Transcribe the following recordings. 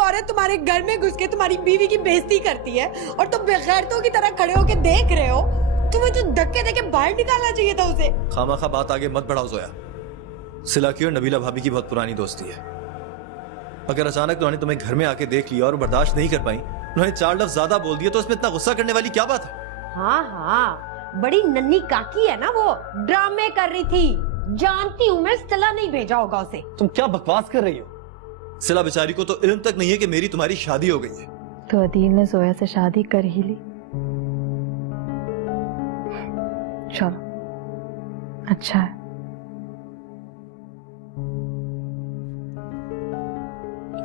औरत तुम्हारे घर में घुस के तुम्हारी बीवी की बेइज्जती करती है और तुम बेगैरतों की तरह खड़े होके देख रहे हो। तुम्हें तो धक्के देके बाहर निकालना चाहिए था उसे। खामाखा बात आगे मत बढ़ाओ जोया। सिला की और नबीला भाभी की बहुत पुरानी दोस्ती है। अगर अचानक उन्होंने तुम्हें घर में आके देख लिया और बर्दाश्त नहीं कर पाई, उन्होंने 4 लफ्ज ज्यादा बोल दिए, तो इसमें इतना गुस्सा करने वाली क्या बात है? हाँ हाँ, बड़ी नन्ही काकी है ना, वो ड्रामे कर रही थी। जानती हूँ मैं, सिला नहीं भेजा होगा उसे। तुम क्या बकवास कर रही हो? सिला बेचारी को तो इल्म तक नहीं है कि मेरी तुम्हारी शादी हो गई है। तो अदील ने जोया से शादी कर ही ली। चलो अच्छा है।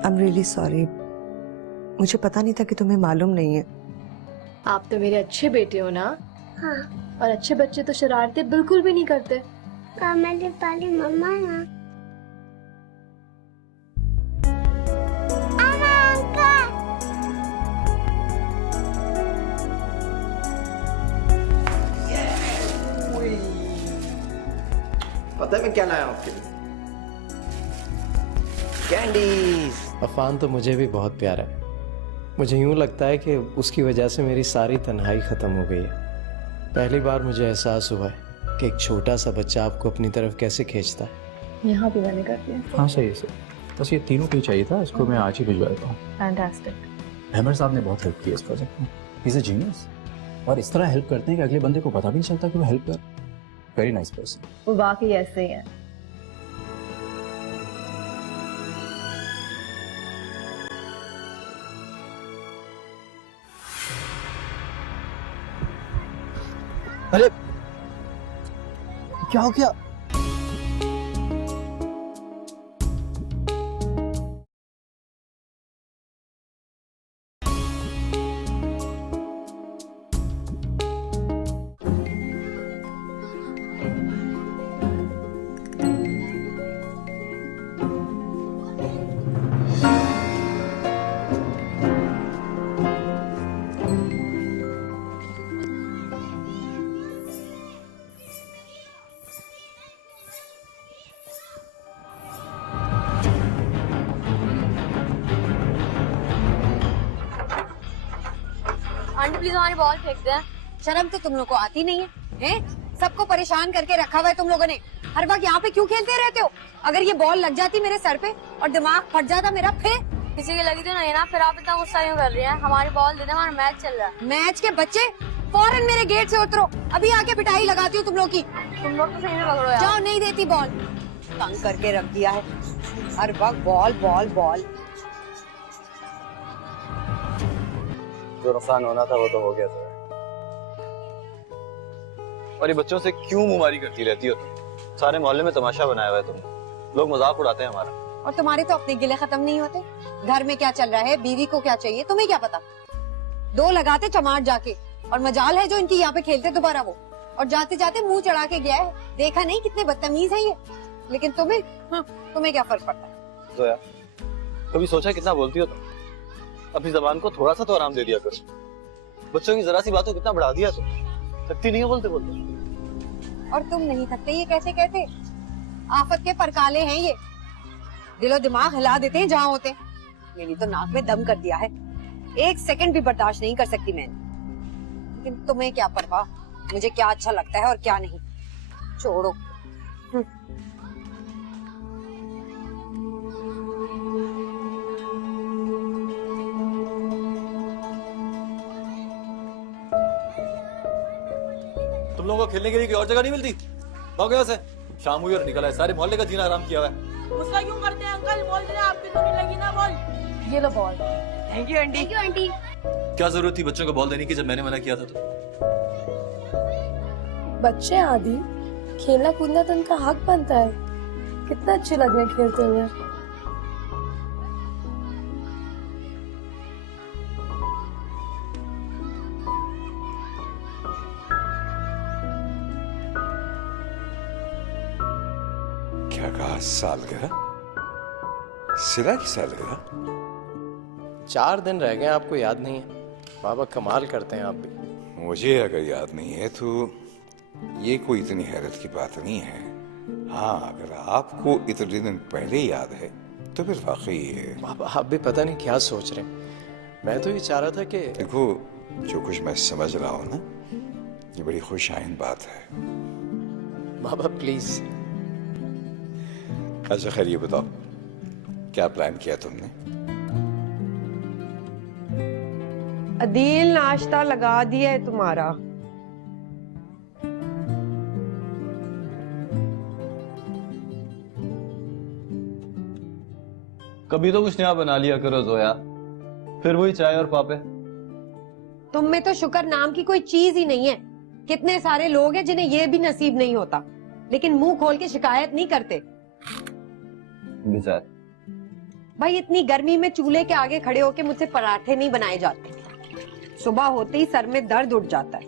I'm really sorry. मुझे पता नहीं था कि तुम्हें मालूम नहीं है। आप तो मेरे अच्छे बेटे हो ना। हाँ। और अच्छे बच्चे तो शरारतें बिल्कुल भी नहीं करते। मेरी पाली मम्मा ना। पता है मैं क्या लाया आपके लिए? कैंडीज। अफान तो मुझे भी बहुत प्यारा है। मुझे यूं लगता है कि उसकी वजह से मेरी सारी तन्हाई खत्म हो गई है। पहली बार मुझे एहसास हुआ है कि एक छोटा सा बच्चा आपको अपनी तरफ कैसे खींचता है। यहाँ भी मैंने कर दिया। हाँ सही है सर, बस ये तीनों के लिए चाहिए था। इसको मैं आज ही भिजवा देता हूँ। फैंटास्टिक। अहमद साहब ने बहुत हेल्प की इस प्रोजेक्ट में। He is a genius. और इस तरह हेल्प करते हैं कि अगले बंदे को पता भी नहीं चलता कि वो हेल्प कर। Very nice person. वो वाकई ऐसे ही है। अरे क्या हो गया? आंटी प्लीज हमारी बॉल फेंक दे। शर्म तो तुम लोग को आती नहीं है, हैं? सबको परेशान करके रखा हुआ है तुम लोगों ने। हर वक्त यहाँ पे क्यों खेलते रहते हो? अगर ये बॉल लग जाती मेरे सर पे और दिमाग फट जाता मेरा, फिर किसी की लगी तो नहीं ना, फिर आप इतना गुस्सा क्यों कर रही हैं? हमारी बॉल दे दे, हमारा मैच चल रहा है। मैच के बच्चे फौरन मेरे गेट से उतरो। अभी आके पिटाई लगाती हूँ तुम लोग की। तुम लोग तो सही से पकड़ो यार। जाओ, नहीं देती बॉल। तंग करके रख दिया है हर वक्त, बॉल बॉल बॉल। जो नुकसान होना था वो तो हो गया था। और ये बच्चों से क्यों मुंहमारी करती रहती हो? सारे मोहल्ले में तमाशा बनाया हुआ है तुम। लोग मजाक उड़ाते हैं हमारा। और तुम्हारे तो अपने गिले खत्म नहीं होते। घर में क्या चल रहा है, बीवी को क्या चाहिए, तुम्हें क्या पता? 2 लगाते चमार जाके, और मजाल है जो इनकी यहाँ पे खेलते दोबारा वो। और जाते जाते मुंह चढ़ा के गया है। देखा नहीं कितने बदतमीज है ये। लेकिन तुम्हें, तुम्हें क्या फर्क पड़ता है? जोया, कभी सोचा कितना बोलती हो तुम? अपनी जबान को थोड़ा सा तो आराम दे दिया कर। बच्चों की जरा सी बातों कितना बढ़ा दिया तुम। थकती नहीं हो बोलते बोलते। और तुम नहीं थकते ये कैसे कहते? आफत के परकाले हैं ये, दिलो दिमाग हिला देते हैं जहाँ होते। मेरी तो नाक में दम कर दिया है। 1 सेकंड भी बर्दाश्त नहीं कर सकती मैं। लेकिन तुम्हें क्या परवाह, मुझे क्या अच्छा लगता है और क्या नहीं। छोड़ो। तुम लोगों को खेलने के लिए कोई और जगह नहीं मिलती? भागो यहाँ से। शाम हुई और निकला है। सारे मोहल्ले का जीना आराम किया हुआ है। गुस्सा क्यों करते हैं अंकल? बोल दे, आपकी तो नहीं लगी ना बॉल। ये लो ball. Thank you aunty. Thank you aunty. क्या जरूरत थी बच्चों को बॉल देने की जब मैंने मना किया था तो? बच्चे आदि खेलना कूदना तो उनका हक बनता है। कितना अच्छे लग रहे हैं खेलते हुए। क्या कहा? सालगिरह? सिला की सालगिरह? 4 दिन रह गए, आपको याद नहीं है? बाबा कमाल करते हैं आप भी। मुझे अगर याद नहीं है तो ये कोई इतनी हैरत की बात नहीं है। हाँ, अगर आपको इतने दिन पहले याद है तो फिर वाकई है। आप भी पता नहीं क्या सोच रहे हैं। मैं तो ये चाह रहा था कि देखो, जो कुछ मैं समझ रहा हूँ ना, ये बड़ी खुशाइन बात है। बाबा प्लीज। अच्छा खैर ये बताओ, क्या प्लान किया तुमने? अदील नाश्ता लगा दिया है तुम्हारा। कभी तो कुछ नया बना लिया करो जोया, फिर वही चाय और पापे। तुम में तो शुक्र नाम की कोई चीज ही नहीं है। कितने सारे लोग हैं जिन्हें ये भी नसीब नहीं होता, लेकिन मुंह खोल के शिकायत नहीं करते। भाई इतनी गर्मी में चूल्हे के आगे खड़े होके मुझसे पराठे नहीं बनाए जाते। सुबह होते ही सर में दर्द उठ जाता है।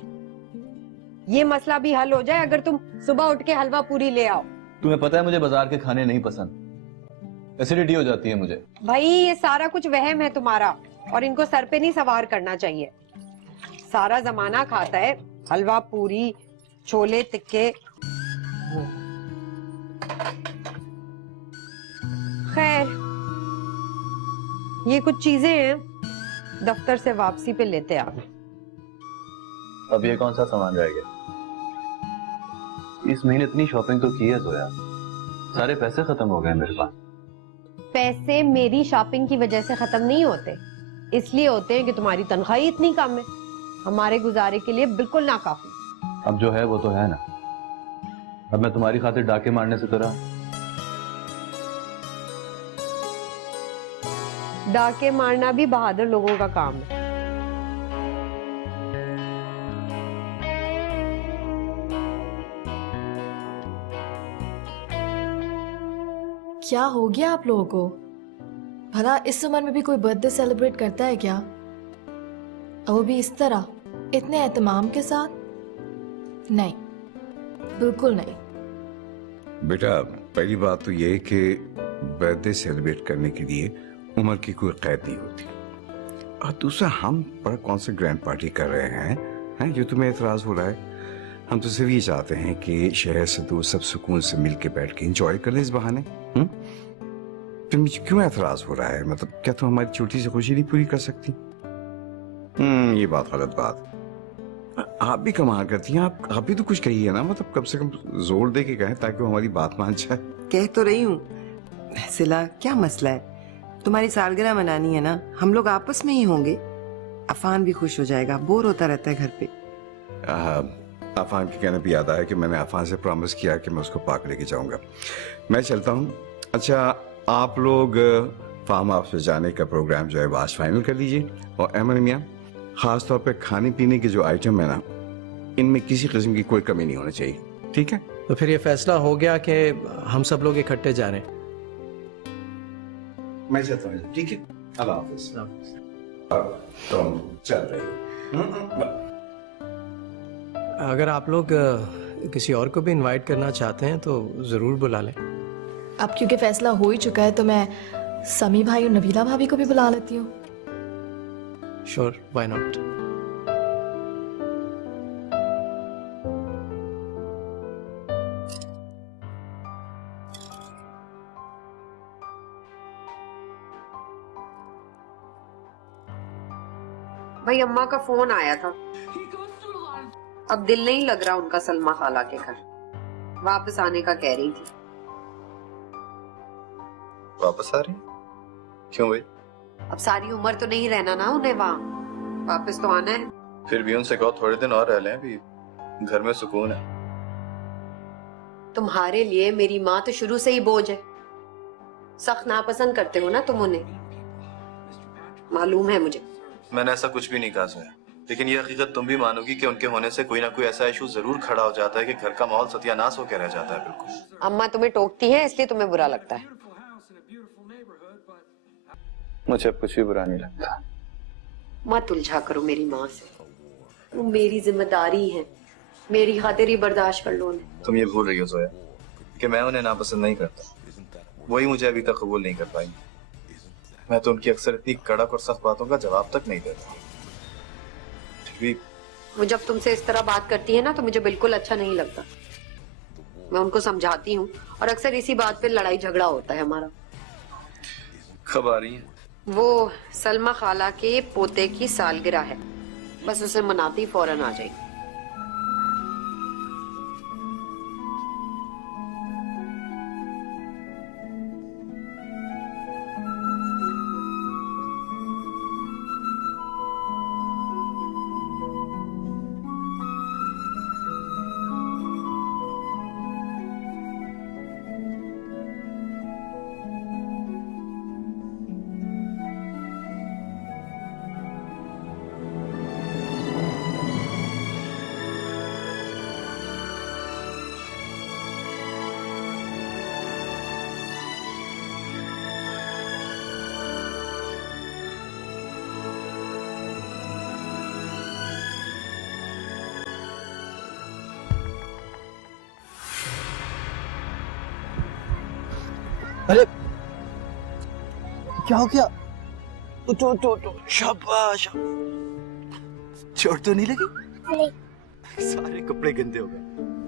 ये मसला भी हल हो जाए अगर तुम सुबह उठ के हलवा पूरी ले आओ। तुम्हें पता है मुझे बाजार के खाने नहीं पसंद, एसिडिटी हो जाती है मुझे। भाई ये सारा कुछ वहम है तुम्हारा, और इनको सर पे नहीं सवार करना चाहिए। सारा जमाना खाता है हलवा पूरी, छोले टिक्के। खैर ये कुछ चीजें हैं, दफ्तर से वापसी पे लेते आ गए। अब ये कौन सा सामान रह गया? इस महीने इतनी शॉपिंग तो की है जोया, सारे पैसे खत्म हो गए मेरे पास। पैसे मेरी शॉपिंग की वजह से खत्म नहीं होते, इसलिए होते हैं कि तुम्हारी तनख्वाह ही इतनी कम है। हमारे गुजारे के लिए बिल्कुल नाकाफी। अब जो है वो तो है ना। अब मैं तुम्हारी खातिर डाके मारने से तरह। डाके मारना भी बहादुर लोगों का काम है। क्या हो गया आप लोगों को? भला इस उम्र में भी कोई बर्थडे सेलिब्रेट करता है क्या? और वो भी इस तरह, इतने एहतमाम के साथ? नहीं, बिल्कुल नहीं। बेटा पहली बात तो ये है कि बर्थडे सेलिब्रेट करने के लिए उम्र की कोई कैद नहीं होती, और दूसरा हम पर कौन सा ग्रैंड पार्टी कर रहे हैं जो तुम्हें एतराज हो रहा है? हम तो सिर्फ ये चाहते हैं कि शहर से दूर सब सुकून से मिल के बैठ के एंजॉय कर ले इस बहाने। फिर मुझे क्यों एतराज हो रहा है? मतलब क्या तुम हमारी छोटी सी खुशी नहीं पूरी कर सकती? ये बात गलत बात। आप भी कमाल करती हैं, आप भी तो कुछ कहिए ना, मतलब कम से कम जोर दे के कहें ताकि वो हमारी बात मान जाए। कह तो रही हूँ सिला, क्या मसला है? तुम्हारी सालगिरह मनानी है ना, हम लोग आपस में ही होंगे। अफान भी खुश हो जाएगा, बोर होता रहता है घर पे। अफान के कहने भी याद आया कि मैंने अफान से प्रॉमिस किया कि मैं उसको पार्क लेके जाऊंगा। मैं चलता हूँ। अच्छा आप लोग फार्म हाउस पे जाने का प्रोग्राम जो है आज फाइनल कर लीजिए, और अहमद मियाँ खास तौर पे खाने पीने के जो आइटम है ना, इनमें किसी किस्म की कोई कमी नहीं होनी चाहिए, ठीक है? तो फिर ये फैसला हो गया कि हम सब लोग इकट्ठे जा रहे हैं। मैं चलता हूँ, ठीक है? अल्लाह हाफिज। तुम चल रही। अगर आप लोग किसी और को भी इनवाइट करना चाहते हैं तो जरूर बुला लें। अब क्योंकि फैसला हो ही चुका है तो मैं समी भाई और नबीला भाभी को भी बुला लेती हूँ। Sure, why not. भाई अम्मा का फोन आया था, अब दिल नहीं लग रहा उनका सलमा खाला के घर। वापस आने का कह रही थी। वापस आ रही? क्यों भाई? अब सारी उम्र तो नहीं रहना ना उन्हें वहाँ, वापस तो आना है। फिर भी उनसे कहो थोड़े दिन और रह लें, अभी घर में सुकून है। तुम्हारे लिए मेरी माँ तो शुरू से ही बोझ है। सख्त नापसंद करते हो ना तुम उन्हें, मालूम है मुझे। मैंने ऐसा कुछ भी नहीं कहा सोया, लेकिन ये हकीकत तुम भी मानोगी कि उनके होने से कोई ना कोई ऐसा इशू जरूर खड़ा हो जाता है कि घर का माहौल सत्यानाश होकर रह जाता है। बिल्कुल। अम्मा तुम्हें टोकती हैं इसलिए तुम्हें बुरा लगता है। मुझे अब कुछ भी बुरा नहीं लगता। मत उलझा करो मेरी माँ से, वो मेरी जिम्मेदारी है, मेरी खातिर ही बर्दाश्त कर लो उन्हें। तुम ये भूल रही हो सोया कि मैं उन्हें नापसंद नहीं करता, वही मुझे अभी तक कबूल नहीं कर पाई। मैं तो उनकी अक्सर इतनी कड़क और सख्त बातों का जवाब तक नहीं देता। वो जब तुमसे इस तरह बात करती है ना तो मुझे बिल्कुल अच्छा नहीं लगता। मैं उनको समझाती हूँ और अक्सर इसी बात पे लड़ाई झगड़ा होता है हमारा। कब आ रही है? वो सलमा खाला के पोते की सालगिरह है, बस उसे मनाती फौरन आ जाएगी। अरे क्या हो गया? उठो उठो उठो, शाबाश। चोट तो नहीं लगी? नहीं। सारे कपड़े गंदे हो गए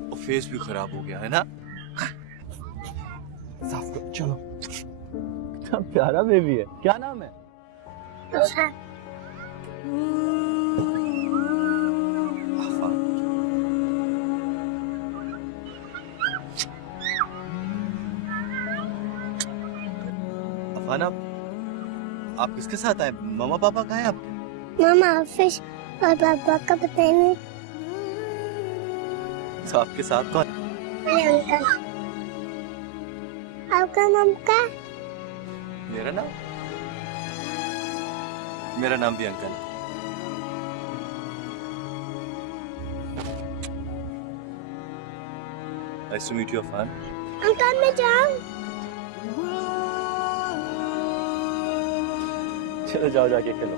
और फेस भी खराब हो गया है ना? साफ करो, चलो। कितना प्यारा बेबी है। क्या नाम है? अफाना, आप किसके साथ आए? मामा पापा कहाँ हैं आपके? मामा ऑफिस और पापा का पता नहीं। तो आपके साथ कौन? मेरे अंकल। आपका नाम क्या? मेरा नाम भी अंकल है। Nice to meet you, Afan. Uncle मैं जाऊँ? चलो जाओ, जाके खेलो।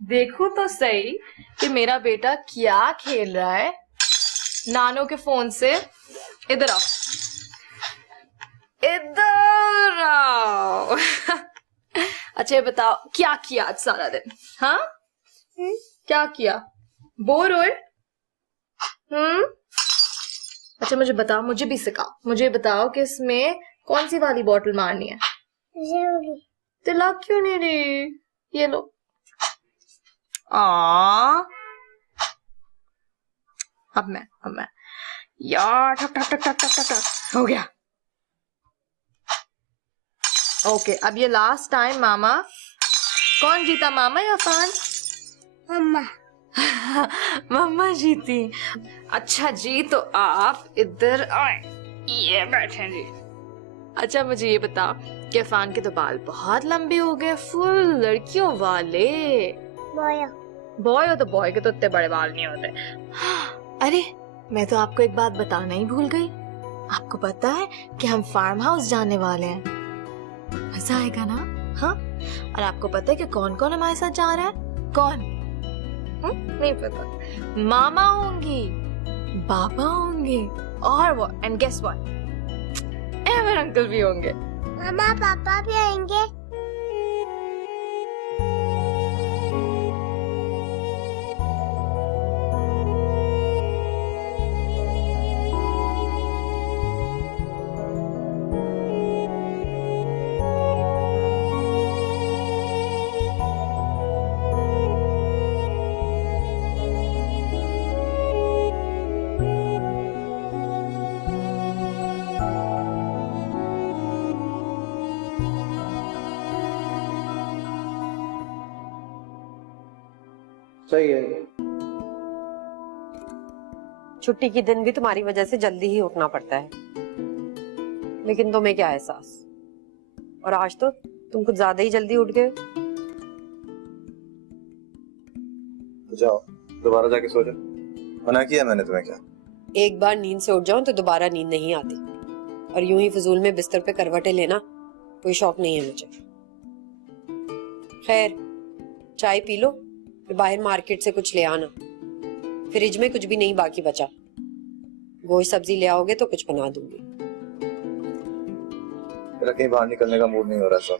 देखो तो सही कि मेरा बेटा क्या खेल रहा है। नानो के फोन से। इधर आओ, इधर आओ। अच्छा ये बताओ क्या किया आज सारा दिन? हाँ क्या किया? बोर हुए? अच्छा मुझे बताओ, मुझे भी सिखाओ। मुझे बताओ कि इसमें कौन सी वाली बॉटल मारनी है? तो लग क्यों नहीं रही? ये लो। अब मैं यार ठक ठक ठक ठक ठक ठक ठक हो गया। ओके अब ये लास्ट टाइम। मामा कौन जीता, मामा या अफान? मम्मा। मम्मा जीती। अच्छा जी तो आप इधर आए, ये बैठे जी। अच्छा मुझे ये बताओ कि अफान के तो बाल बहुत लंबे हो गए, फुल लड़कियों वाले। बॉय हो तो बॉय के तो इतने बड़े बाल नहीं होते। अरे मैं तो आपको एक बात बताना ही भूल गई। आपको पता है कि हम फार्म हाउस जाने वाले हैं? मजा आएगा ना? हाँ। और आपको पता है कि कौन कौन हमारे साथ जा रहा है? कौन? नहीं पता। मामा होंगी, बाबा होंगे और वो and guess what, ever uncle भी होंगे। मामा पापा भी आएंगे। सही है। छुट्टी के दिन भी तुम्हारी वजह से जल्दी ही उठना पड़ता है, लेकिन तुम्हें क्या एहसास? और आज तो तुम कुछ ज्यादा ही जल्दी उठ गए। तो जाओ दोबारा जाके सो जाओ। मना किया मैंने तुम्हें क्या? एक बार नींद से उठ जाऊं तो दोबारा नींद नहीं आती, और यूं ही फिजूल में बिस्तर पे करवटें लेना कोई शौक नहीं है मुझे। खैर चाय पी लो, फिर बाहर मार्केट से कुछ ले आना। फ्रिज में कुछ भी नहीं बाकी बचा, गोश्त सब्जी ले आओगे तो कुछ बना दूंगी। मेरा कहीं बाहर निकलने का मूड नहीं हो रहा सर।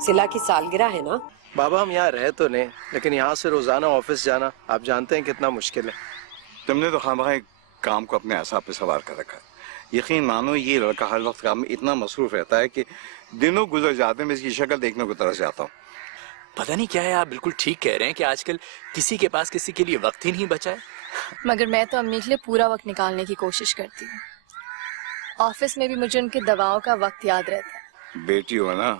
सिला की सालगिरह है ना। बाबा हम यहाँ रह तो नहीं, लेकिन यहाँ से रोजाना ऑफिस जाना आप जानते हैं कितना मुश्किल है। तुमने तो खामखा काम को अपने असाब पे सवार कर रखा है। यकीन मानो ये लड़का हर वक्त काम में इतना मसरूफ रहता है कि दिनों गुजर जाते हैं मैं इसकी शक्ल देखने को तरस जाता हूँ। पता नहीं क्या है, आप बिल्कुल ठीक कह रहे हैं कि आजकल किसी के पास किसी के लिए वक्त ही नहीं बचा है। मगर मैं तो अम्मी के लिए पूरा वक्त निकालने की कोशिश करती हूँ। ऑफिस में भी मुझे उनकी दवाओं का वक्त याद रहता है। बेटी हो ना।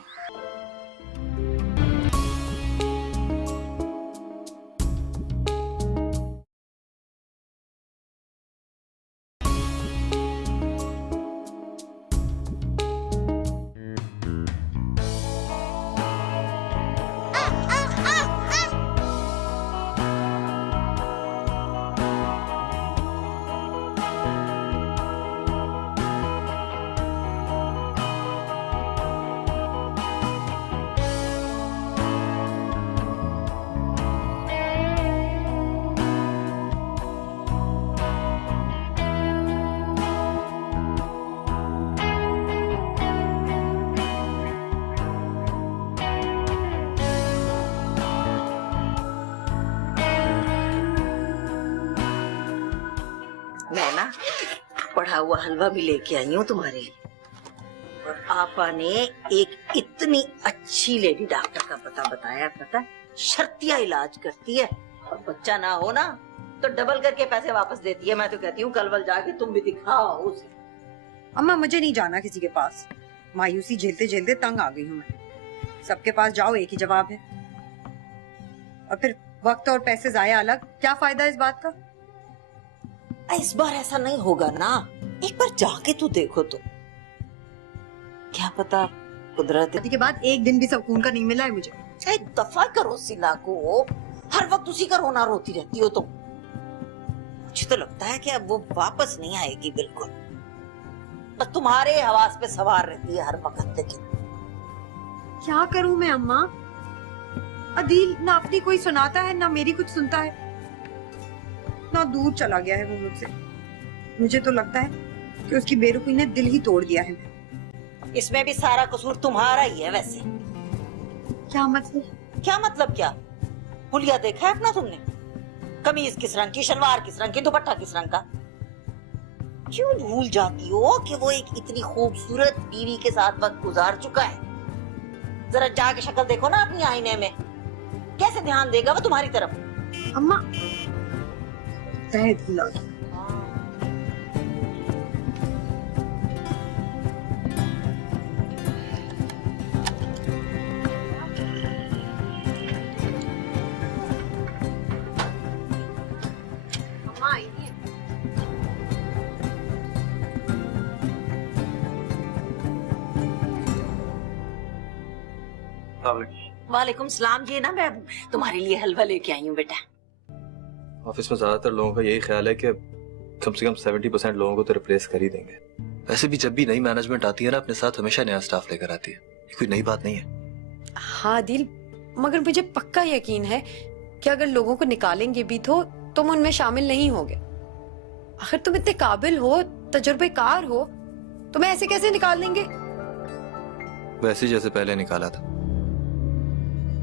मैं ना पढ़ा हुआ हलवा भी लेके आई हूँ तुम्हारे लिए। और आपा ने एक इतनी अच्छी लेडी डॉक्टर का पता बताया, पता शर्तिया इलाज करती है, और बच्चा ना हो ना तो डबल करके पैसे वापस देती है। मैं तो कहती हूँ कल वल जाके तुम भी दिखाओ उसे। अम्मा मुझे नहीं जाना किसी के पास, मायूसी झेलते झेलते तंग आ गई हूँ मैं। सबके पास जाओ एक ही जवाब है, और फिर वक्त और पैसे जाया अलग। क्या फायदा इस बात का? इस बार ऐसा नहीं होगा ना, एक बार जाके तू देखो तो क्या पता कुदरत के बाद एक दिन भी सुकून का नहीं मिला है मुझे। चाहे दफा करो सिला को, हर वक्त उसी का रोना रोती रहती हो तुम। मुझे तो लगता है कि अब वो वापस नहीं आएगी बिल्कुल, बस तुम्हारे हवास पे सवार रहती है हर वक्त। लेकिन क्या करूं मैं अम्मा? अदील ना अपनी कोई सुनाता है ना मेरी कुछ सुनता है, ना दूर चला गया है वो मुझसे। मुझे तो लगता है कि उसकी बेरुखी ने दिल ही तोड़ दिया है। इसमें भी सारा कसूर तुम्हारा ही है वैसे। क्या मतलब? क्या मतलब क्या? हुलिया देखा है अपना तुमने? कमीज किस रंग की, शलवार किस रंग की, दुपट्टा किस रंग का? क्यों भूल जाती हो कि वो एक इतनी खूबसूरत बीवी के साथ वक्त गुजार चुका है? जरा जाके शक्ल देखो ना अपनी आईने में, कैसे ध्यान देगा वो तुम्हारी तरफ? अम्मा वालेकुम सलाम। ये ना मैं तुम्हारे लिए हलवा लेके आई हूँ बेटा। ऑफिस में ज्यादातर लोगों का यही ख्याल है कि कम से कम 70% लोगों को तो रिप्लेस कर ही देंगे। वैसे भी जब भी नई मैनेजमेंट आती है ना, अपने साथ हमेशा नया स्टाफ लेकर आती है। ये कोई नई बात नहीं है। हाँ दिल, मगर मुझे पक्का यकीन है कि अगर लोगों को निकालेंगे भी तो तुम उनमें शामिल नहीं होगे। आखिर तुम इतने काबिल हो, तजुर्बेकार हो, तुम्हें ऐसे कैसे निकाल देंगे? वैसे ही जैसे पहले निकाला था।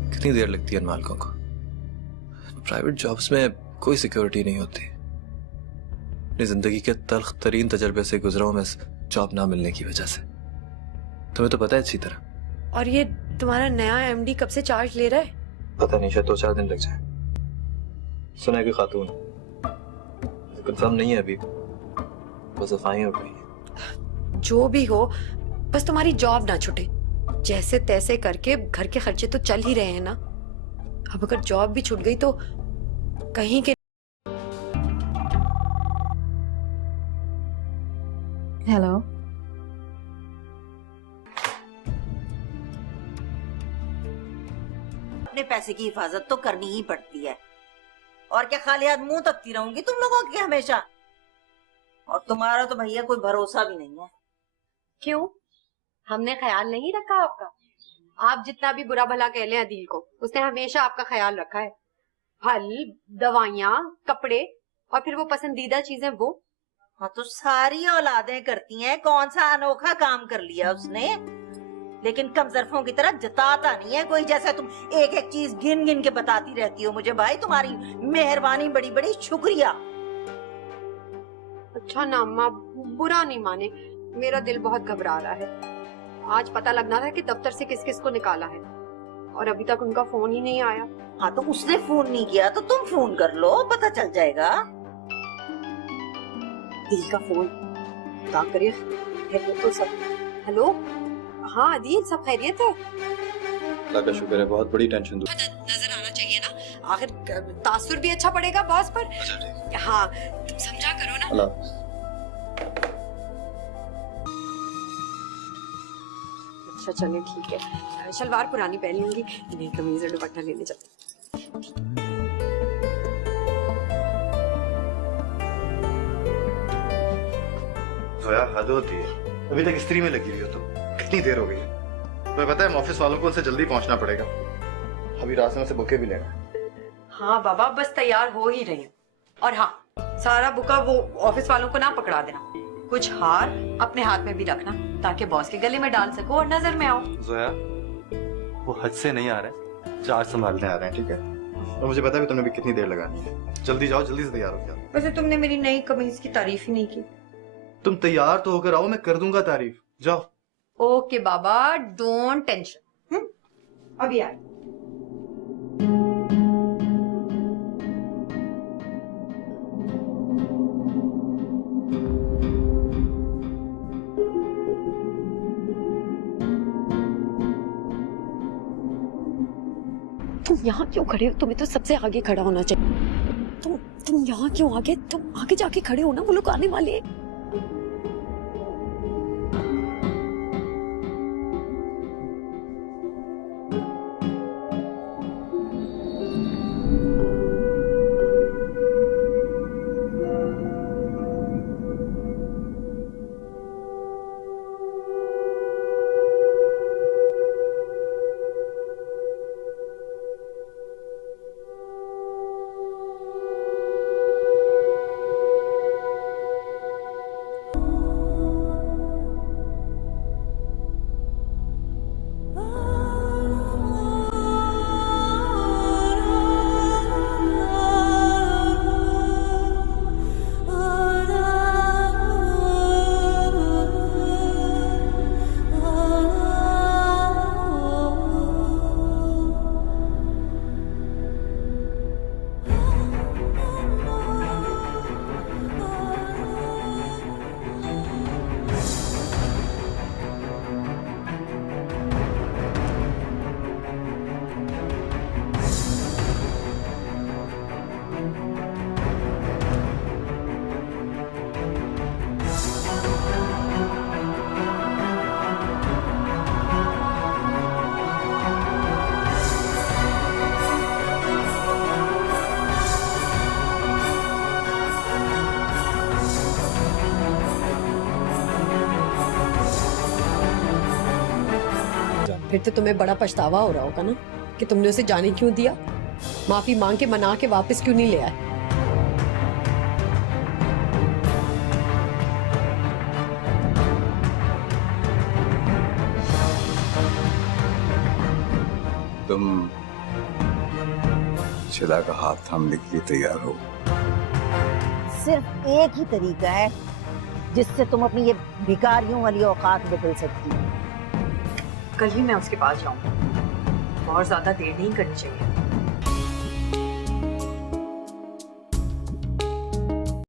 कितनी देर लगती है इन मालिकों को? प्राइवेट जॉब्स में कोई सिक्योरिटी नहीं होती। अपनी जिंदगी के तल्ख तरीन तजर्बे से गुजरा हूं मैं इस जॉब ना मिलने की वजह से। तुम्हें तो पता है अच्छी तरह। और ये तुम्हारा नया एमडी कब से चार्ज ले रहा है? पता नहीं, शायद 2-4 दिन लग जाए। सुना है कि खातून, कंफर्म नहीं है अभी, बस अफवाहें हो गई हैं। जो भी हो, बस तुम्हारी जॉब ना छूटे। जैसे तैसे करके घर के खर्चे तो चल ही रहे हैं ना। अब अगर जॉब भी छूट गई तो कहीं के। हेलो। अपने पैसे की हिफाजत तो करनी ही पड़ती है। और क्या खाली हाथ मुंह तकती रहूंगी तुम लोगों की हमेशा? और तुम्हारा तो भैया कोई भरोसा भी नहीं है। क्यों? हमने ख्याल नहीं रखा आपका? आप जितना भी बुरा भला कह लें अदील को, उसने हमेशा आपका ख्याल रखा है। फल, दवाइयाँ, कपड़े और फिर वो पसंदीदा चीजें वो। हाँ तो सारी औलादें करती हैं, कौन सा अनोखा काम कर लिया उसने? लेकिन कमजरफों की तरह जताता नहीं है कोई, जैसा तुम एक एक चीज गिन गिन के बताती रहती हो मुझे। भाई तुम्हारी मेहरबानी बड़ी बड़ी, शुक्रिया। अच्छा ना अम्मा, बुरा नहीं माने, मेरा दिल बहुत घबरा रहा है। आज पता लगना था कि दफ्तर से किस किस को निकाला है और अभी तक उनका फोन ही नहीं आया। हाँ तो उसने फोन नहीं किया तो तुम फोन कर लो, पता चल जाएगा। दिल का फोन काम करिए तो सब। हेलो, हाँ अदील, सब खैरियत है? अल्लाह का शुक्र है, बहुत बड़ी टेंशन दो। नजर आना चाहिए ना, आखिर तासुर भी अच्छा पड़ेगा बॉस पर। हाँ तुम समझा करो ना। अच्छा चलिए ठीक है, शलवार पुरानी पहन लूंगी, नई कमीज और दुपट्टा लेने चलते। जोया, हद होती है, अभी तक स्त्री में लगी हुई हो तुम। कितनी देर हो गई है? तुम्हें पता है ऑफिस वालों को उनसे जल्दी पहुंचना पड़ेगा, अभी रास्ते में से बुके भी लेना। हाँ बाबा, बस तैयार हो ही रही हूँ। और हाँ, सारा बुका वो ऑफिस वालों को ना पकड़ा देना। कुछ हार अपने हाथ में भी रखना ताकि बॉस के गले में डाल सको और नजर में आओ। जोया, वो हद से नहीं आ रहे, चार्ज संभालने आ रहे हैं, ठीक है? और मुझे पता है तुमने भी कितनी देर लगानी है। जल्दी जाओ, जल्दी से तैयार हो जाओ। वैसे तुमने मेरी नई कमीज की तारीफ ही नहीं की। तुम तैयार तो होकर आओ, मैं कर दूंगा तारीफ। जाओ। Okay Baba, don't tension. अभी आए। तुम यहाँ क्यों खड़े हो? तुम्हें तो सबसे आगे खड़ा होना चाहिए। तुम यहाँ क्यों आगे? तुम आगे जाके खड़े हो ना, वो लोग आने वाले हैं। फिर तो तुम्हें बड़ा पछतावा हो रहा होगा ना कि तुमने उसे जाने क्यों दिया, माफी मांग के मना के वापस क्यों नहीं ले आए। तुम शिला का हाथ थामने के लिए तैयार हो? सिर्फ एक ही तरीका है जिससे तुम अपनी ये भिखारियों वाली औकात बदल सकती हो। कल ही मैं उसके पास जाऊंगा और ज्यादा देर नहीं करनी चाहिए।